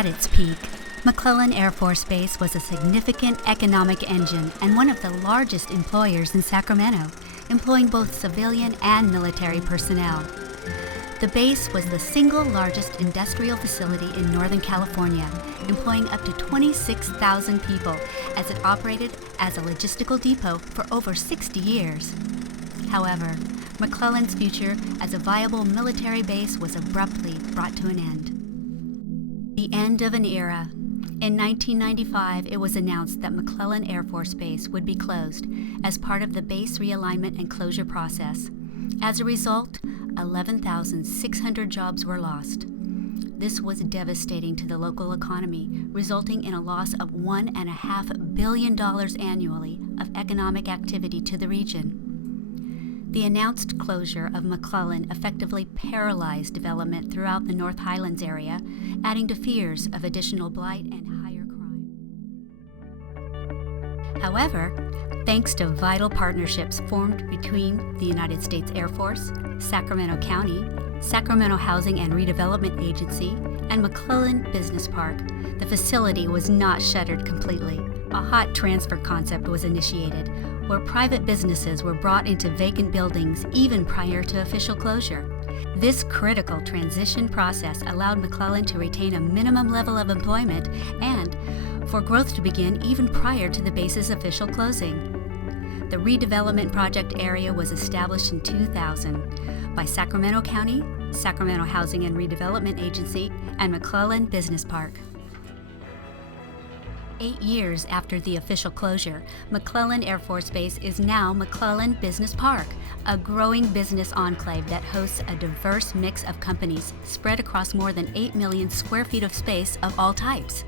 At its peak, McClellan Air Force Base was a significant economic engine and one of the largest employers in Sacramento, employing both civilian and military personnel. The base was the single largest industrial facility in Northern California, employing up to 26,000 people as it operated as a logistical depot for over 60 years. However, McClellan's future as a viable military base was abruptly brought to an end. The end of an era. In 1995, it was announced that McClellan Air Force Base would be closed as part of the base realignment and closure process. As a result, 11,600 jobs were lost. This was devastating to the local economy, resulting in a loss of $1.5 billion annually of economic activity to the region. The announced closure of McClellan effectively paralyzed development throughout the North Highlands area, adding to fears of additional blight and higher crime. However, thanks to vital partnerships formed between the United States Air Force, Sacramento County, Sacramento Housing and Redevelopment Agency, and McClellan Business Park, the facility was not shuttered completely. A hot transfer concept was initiated, where private businesses were brought into vacant buildings even prior to official closure. This critical transition process allowed McClellan to retain a minimum level of employment and for growth to begin even prior to the base's official closing. The redevelopment project area was established in 2000 by Sacramento County, Sacramento Housing and Redevelopment Agency, and McClellan Business Park. 8 years after the official closure, McClellan Air Force Base is now McClellan Business Park, a growing business enclave that hosts a diverse mix of companies spread across more than 8 million square feet of space of all types.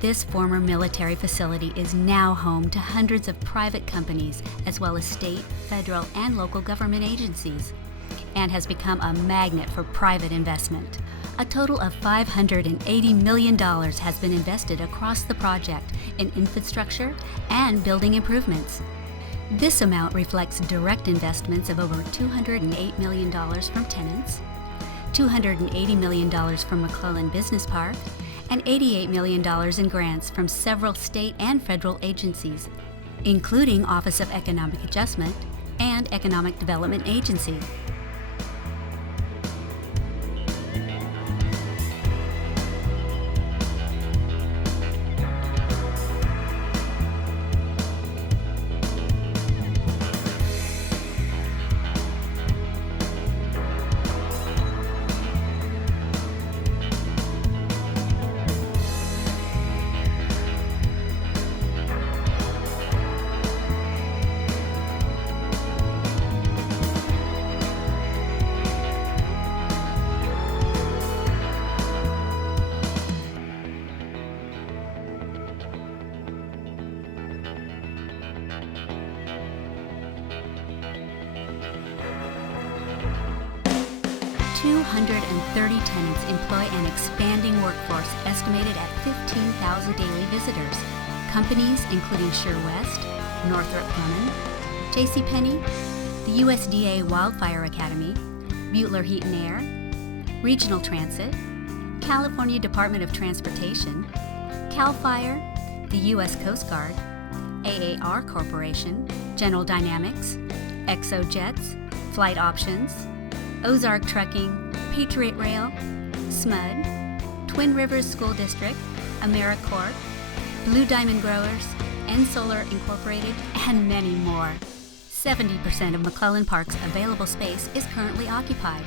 This former military facility is now home to hundreds of private companies, as well as state, federal, and local government agencies, and has become a magnet for private investment. A total of $580 million has been invested across the project in infrastructure and building improvements. This amount reflects direct investments of over $208 million from tenants, $280 million from McClellan Business Park, and $88 million in grants from several state and federal agencies, including Office of Economic Adjustment and Economic Development Agency. .230 tenants employ an expanding workforce estimated at 15,000 daily visitors. Companies including SureWest, Northrop Grumman, JCPenney, the USDA Wildfire Academy, Butler Heat and Air, Regional Transit, California Department of Transportation, CAL FIRE, the U.S. Coast Guard, AAR Corporation, General Dynamics, ExoJets, Flight Options, Ozark Trucking, Patriot Rail, SMUD, Twin Rivers School District, AmeriCorps, Blue Diamond Growers, Solar Incorporated, and many more. 70% of McClellan Park's available space is currently occupied.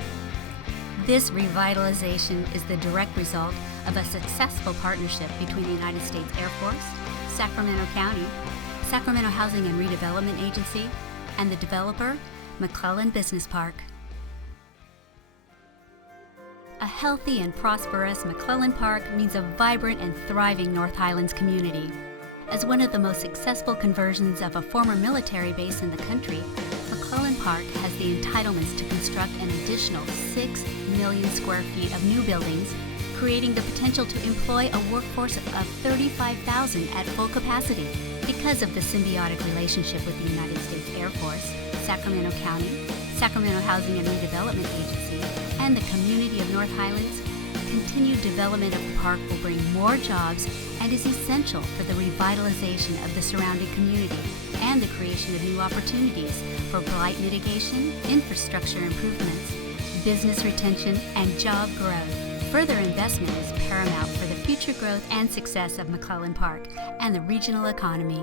This revitalization is the direct result of a successful partnership between the United States Air Force, Sacramento County, Sacramento Housing and Redevelopment Agency, and the developer, McClellan Business Park. A healthy and prosperous McClellan Park means a vibrant and thriving North Highlands community. As one of the most successful conversions of a former military base in the country, McClellan Park has the entitlements to construct an additional 6 million square feet of new buildings, creating the potential to employ a workforce of 35,000 at full capacity. Because of the symbiotic relationship with the United States Air Force, Sacramento County, Sacramento Housing and Redevelopment Agency, and the community of North Highlands, continued development of the park will bring more jobs and is essential for the revitalization of the surrounding community and the creation of new opportunities for blight mitigation, infrastructure improvements, business retention, and job growth. Further investment is paramount for the future growth and success of McClellan Park and the regional economy.